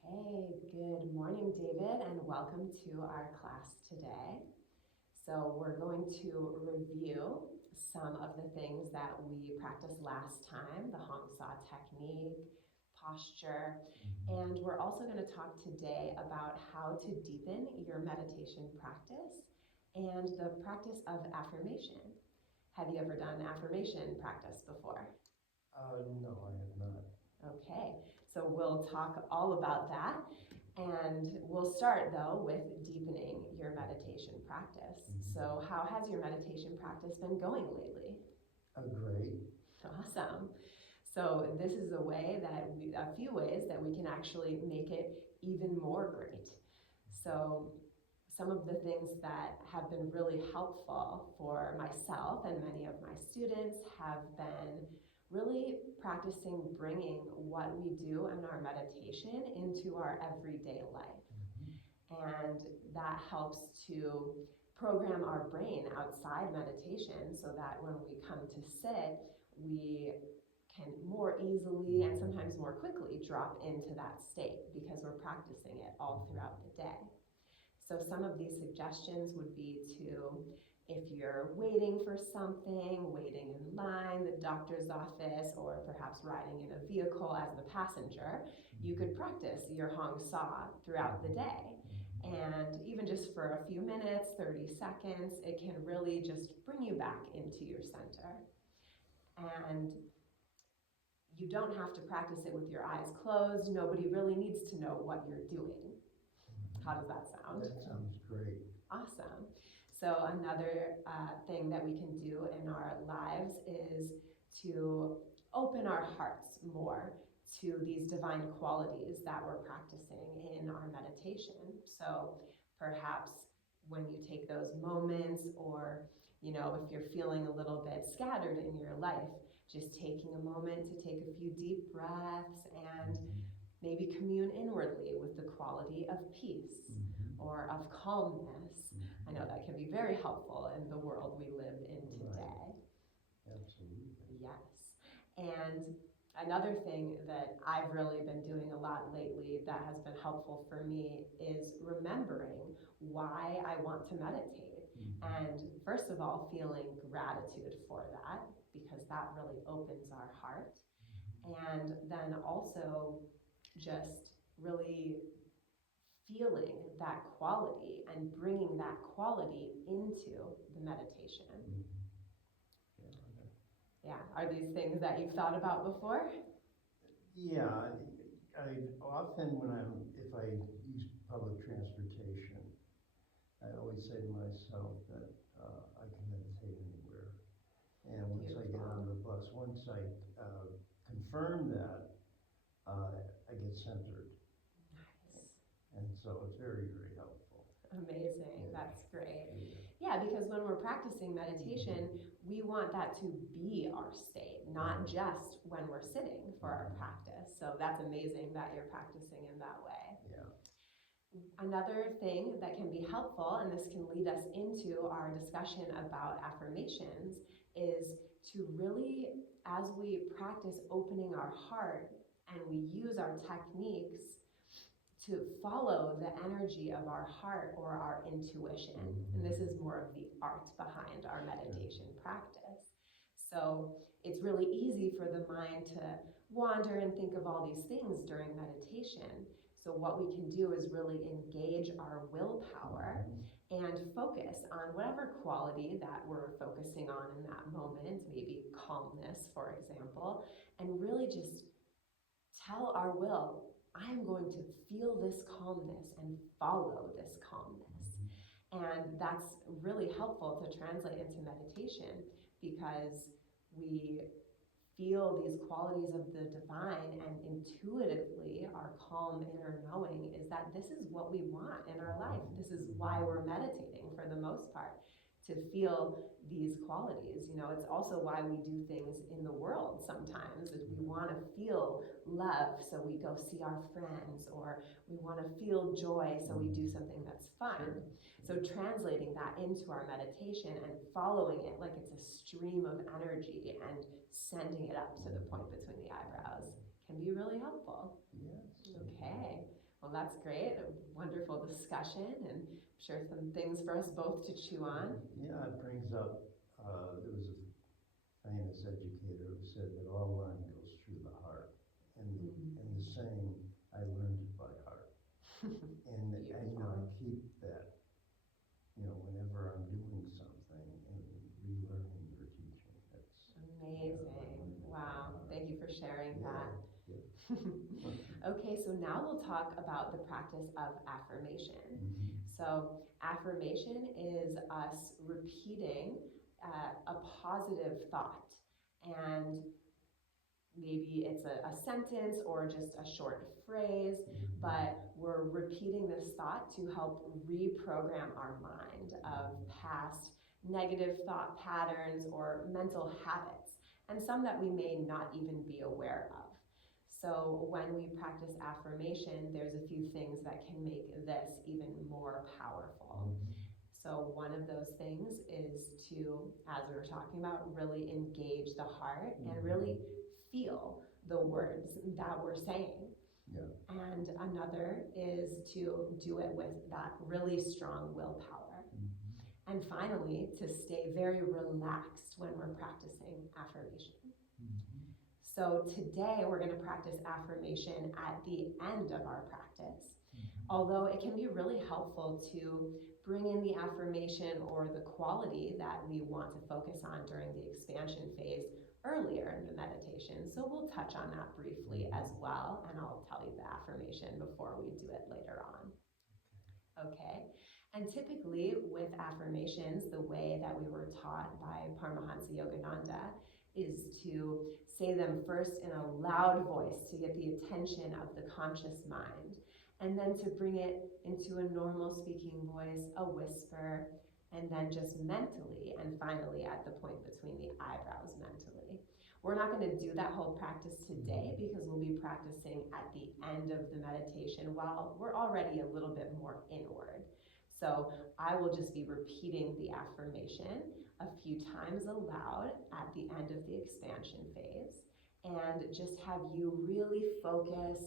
Okay, good morning, David, and welcome to our class today. So we're going to review some of the things that we practiced last time, the Hong Sau technique, posture, and we're also going to talk today about how to deepen your meditation practice and the practice of affirmation. Have you ever done affirmation practice before? No, I have not. Okay, so we'll talk all about that, and we'll start though with deepening your meditation practice. So how has your meditation practice been going lately? Great. Awesome. So this is a few ways that we can actually make it even more great. So some of the things that have been really helpful for myself and many of my students have been really practicing bringing what we do in our meditation into our everyday life. And that helps to program our brain outside meditation so that when we come to sit, we can more easily and sometimes more quickly drop into that state because we're practicing it all throughout the day. So some of these suggestions would be to, if you're waiting for something, waiting in line, the doctor's office, or perhaps riding in a vehicle as the passenger, you could practice your Hong Sau throughout the day. And even just for a few minutes, 30 seconds, it can really just bring you back into your center. And you don't have to practice it with your eyes closed. Nobody really needs to know what you're doing. How does that sound? That sounds great. Awesome. So another thing that we can do in our lives is to open our hearts more to these divine qualities that we're practicing in our meditation. So perhaps when you take those moments, or if you're feeling a little bit scattered in your life, just taking a moment to take a few deep breaths and maybe commune inwardly with the quality of peace or of calmness. I know that can be very helpful in the world we live in today. Right. Absolutely. Yes. And another thing that I've really been doing a lot lately that has been helpful for me is remembering why I want to meditate. And first of all, feeling gratitude for that, because that really opens our heart. And then also just really feeling that quality and bringing that quality into the meditation. Yeah, are these things that you've thought about before? Yeah, I often if I use public transportation, I always say to myself that I can meditate anywhere. And once I get on the bus, once I confirm that, I get centered. Nice. And so it's very, very helpful. Amazing. That's great. Yeah, because when we're practicing meditation, we want that to be our state, not just when we're sitting for our practice. So that's amazing that you're practicing in that way. Yeah. Another thing that can be helpful, and this can lead us into our discussion about affirmations, is to really, as we practice opening our heart and we use our techniques, to follow the energy of our heart or our intuition. And this is more of the art behind our meditation practice. So it's really easy for the mind to wander and think of all these things during meditation. So what we can do is really engage our willpower and focus on whatever quality that we're focusing on in that moment, maybe calmness, for example, and really just tell our will, I'm going to feel this calmness and follow this calmness. And that's really helpful to translate into meditation, because we feel these qualities of the divine, and intuitively our calm inner knowing is that this is what we want in our life. This is why we're meditating for the most part, to feel these qualities. It's also why we do things in the world sometimes, is we want to feel love, so we go see our friends, or we want to feel joy, so we do something that's fun. So translating that into our meditation and following it like it's a stream of energy and sending it up to the point between the eyebrows can be really helpful. Yes. Okay. Well, that's great. A wonderful discussion, and I'm sure some things for us both to chew on. Yeah, it brings up, there was a famous educator who said that all learning goes through the heart. And the saying, I learned it by heart. And I keep that, whenever I'm doing something and relearning or teaching. That's Amazing. Wow. Thank you for sharing that. Yeah. Okay, so now we'll talk about the practice of affirmation. So affirmation is us repeating a positive thought, and maybe it's a sentence or just a short phrase, but we're repeating this thought to help reprogram our mind of past negative thought patterns or mental habits, and some that we may not even be aware of. So when we practice affirmation, there's a few things that can make this even more powerful. So one of those things is to, as we were talking about, really engage the heart and really feel the words that we're saying. Yeah. And another is to do it with that really strong willpower. And finally, to stay very relaxed when we're practicing affirmation. So today we're going to practice affirmation at the end of our practice. Although it can be really helpful to bring in the affirmation or the quality that we want to focus on during the expansion phase earlier in the meditation. So we'll touch on that briefly as well, and I'll tell you the affirmation before we do it later on. Okay? And typically with affirmations, the way that we were taught by Paramahansa Yogananda is to say them first in a loud voice to get the attention of the conscious mind, and then to bring it into a normal speaking voice, a whisper, and then just mentally, and finally at the point between the eyebrows mentally. We're not going to do that whole practice today because we'll be practicing at the end of the meditation while we're already a little bit more inward. So I will just be repeating the affirmation a few times aloud at the end of the expansion phase, and just have you really focus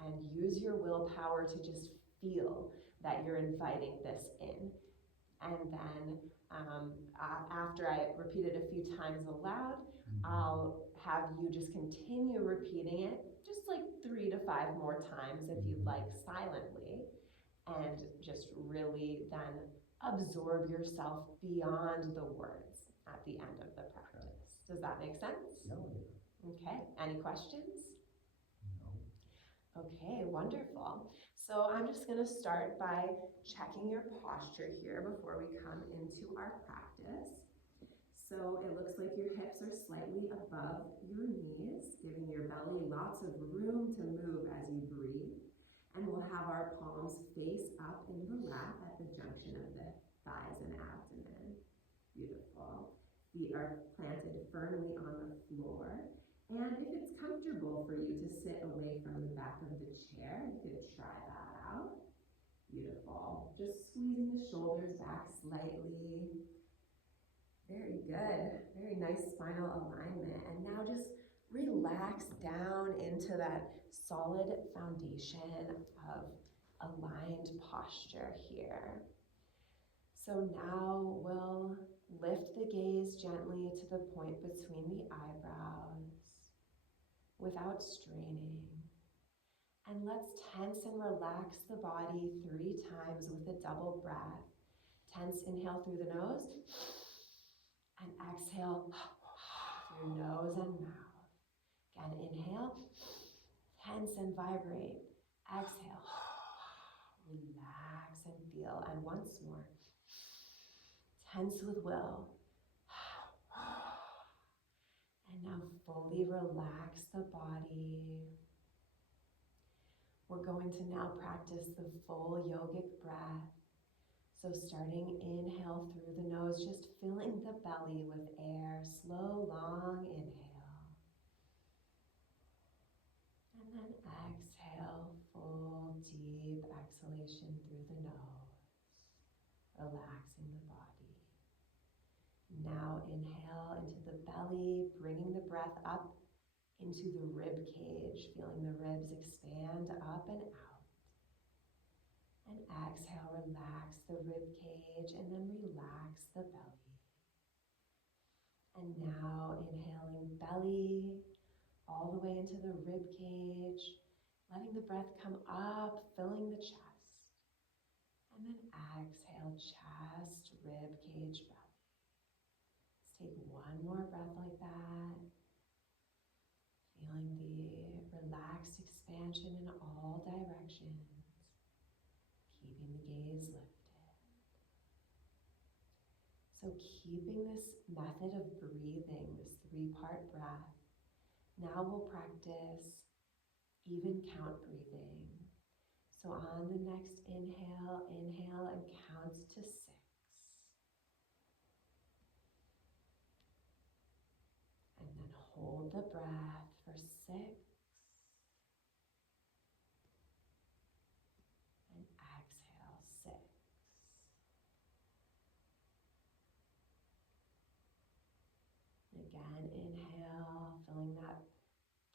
and use your willpower to just feel that you're inviting this in. And then after I repeat it a few times aloud, I'll have you just continue repeating it just like 3 to 5 more times if you'd like, silently, and just really then absorb yourself beyond the words at the end of the practice. Does that make sense? No. Okay, any questions? No. Okay, wonderful. So I'm just going to start by checking your posture here before we come into our practice. So it looks like your hips are slightly above your knees, giving your belly lots of room to move as you breathe. And we'll have our palms face up in the lap at the junction of the thighs and abdomen. Beautiful. Feet are planted firmly on the floor. And if it's comfortable for you to sit away from the back of the chair, you could try that out. Beautiful. Just squeezing the shoulders back slightly. Very good. Very nice spinal alignment. And now just relax down into that solid foundation of aligned posture here. So now we'll lift the gaze gently to the point between the eyebrows without straining. And let's tense and relax the body 3 times with a double breath. Tense, inhale through the nose, and exhale through nose and mouth. Again, inhale, tense and vibrate. Exhale, relax and feel. And once more, tense with will. And now fully relax the body. We're going to now practice the full yogic breath. So starting inhale through the nose, just filling the belly with air. Slow, long inhale. And then exhale, full, deep exhalation through the nose, relaxing the body. Now inhale into the belly, bringing the breath up into the rib cage, feeling the ribs expand up and out. relax the rib cage and then relax the belly. And now inhaling belly all the way into the rib cage, letting the breath come up, filling the chest. And then exhale, chest, rib cage, belly. Let's take one more breath like that. Feeling the relaxed expansion in all directions. Keeping the gaze lifted. So keeping this method of breathing, this 3-part breath, now we'll practice even count breathing. So on the next inhale, inhale and count to 6. And then hold the breath for 6. And exhale, 6. And again, inhale, filling that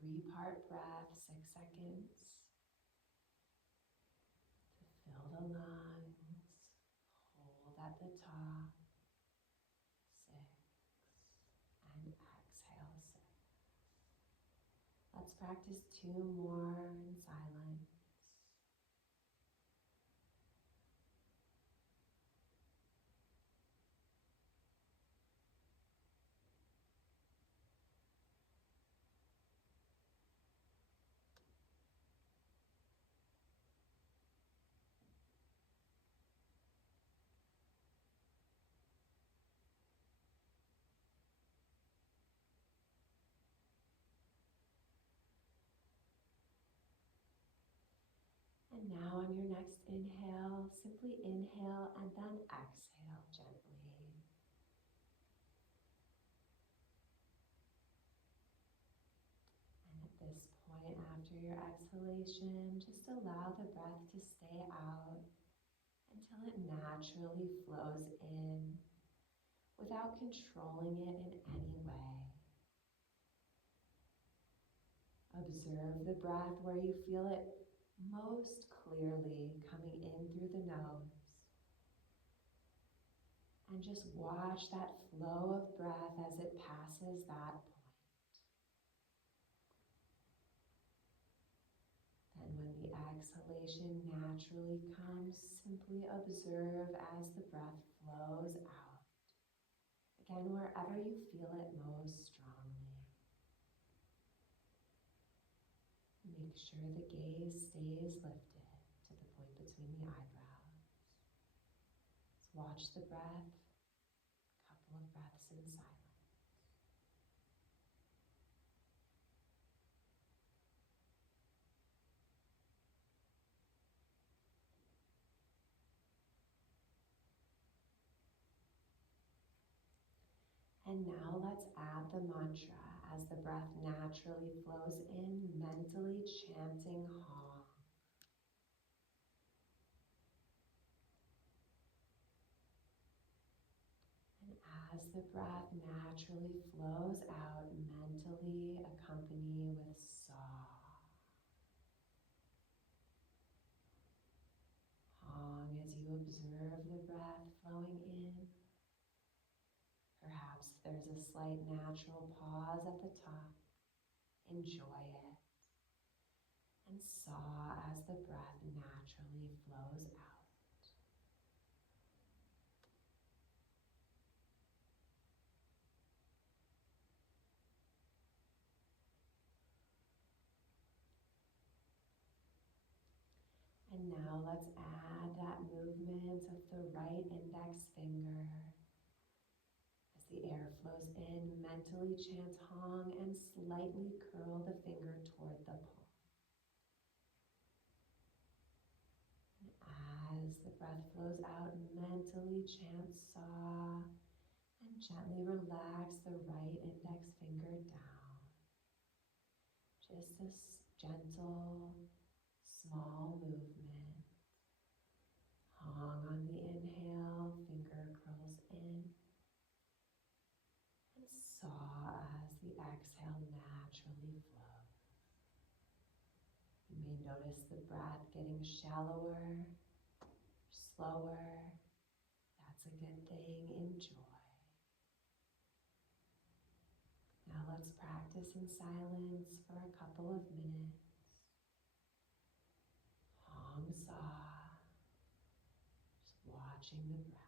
3-part breath, 6 seconds. To fill the lungs, hold at the top, 6. And exhale, 6. Let's practice 2 more in silence. And now on your next inhale, simply inhale and then exhale gently. And at this point, after your exhalation, just allow the breath to stay out until it naturally flows in without controlling it in any way. Observe the breath where you feel it most clearly coming in through the nose. And just watch that flow of breath as it passes that point. Then when the exhalation naturally comes, simply observe as the breath flows out. Again, wherever you feel it most strongly. Make sure the gaze stays lifted to the point between the eyebrows. Let's watch the breath, a couple of breaths in silence. And now let's add the mantra as the breath naturally flows in, mentally chanting Hong. And as the breath naturally flows out, mentally accompany with Saw. Hong as you observe the breath flowing in. Perhaps there's a slight natural pause at the top. Enjoy it. And Saw as the breath naturally flows out. And now let's add that movement of the right index finger. As the air flows in, mentally chant Hong and slightly curl the finger toward the palm. And as the breath flows out, mentally chant Saw and gently relax the right index finger down. Just a gentle, small movement. Hong on the inhale, finger curls in. And Saw as the exhale naturally flows. You may notice the breath getting shallower, slower, that's a good thing. Enjoy. Now let's practice in silence for a couple of minutes. Hong Sau, just watching the breath.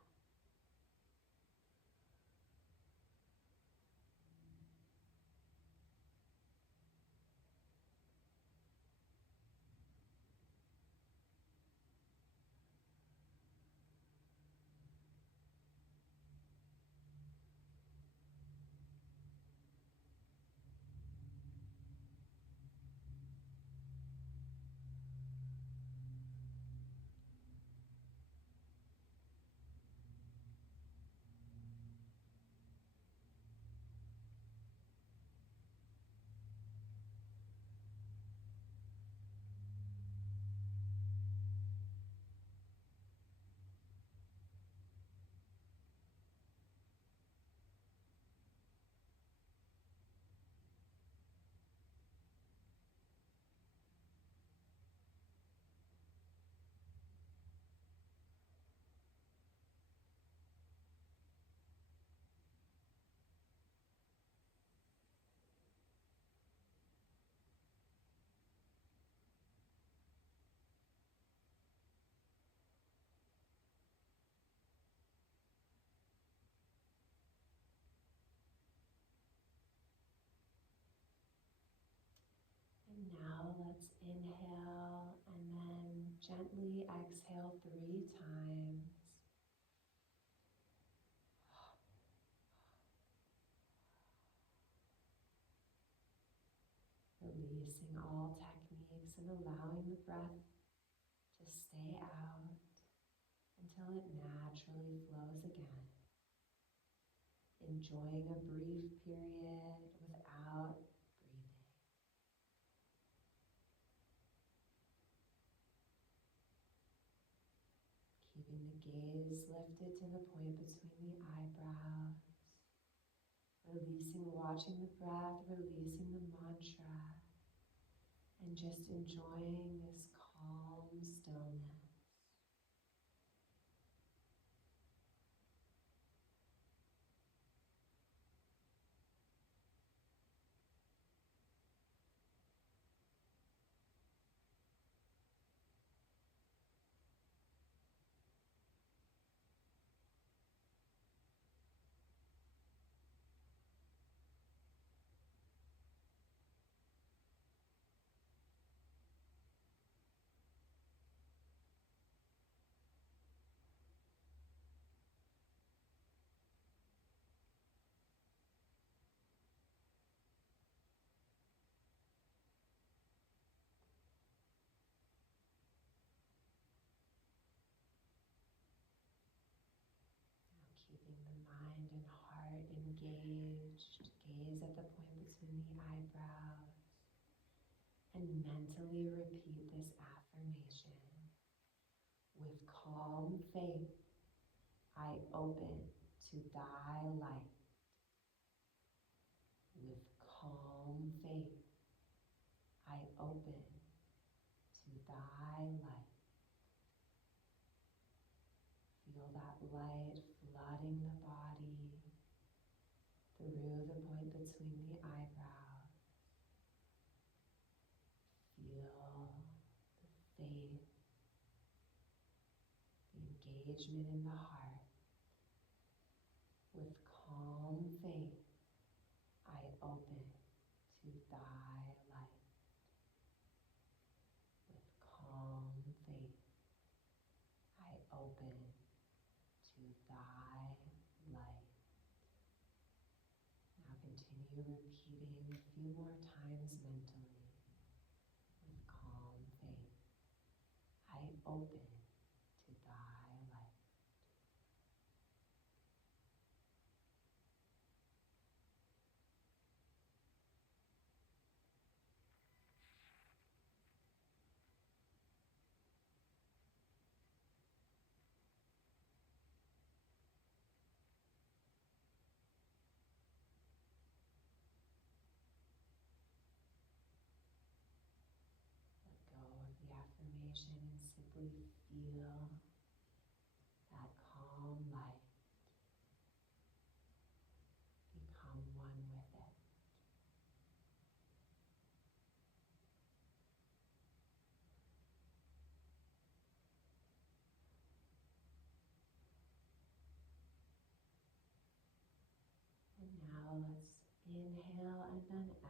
And now let's inhale and then gently exhale 3 times. Releasing all techniques and allowing the breath to stay out until it naturally flows again. Enjoying a brief period without breathing. Keeping the gaze lifted to the point between the eyebrows. Releasing, watching the breath, releasing the mantra. And just enjoying this calm stillness. Keeping the mind and heart engaged, gaze at the point between the eyebrows, and mentally repeat this affirmation. With calm faith, I open to thy light. With calm faith, I open to thy light. Feel that light flooding the body through the point between the eyebrows. Feel the faith, the engagement in the heart. With calm faith, I open to thy light. With calm faith, I open to thy light. Now continue repeating a few more times mentally. With calm faith, I open to thy light. Let go of the affirmation and simply feel Inhale and then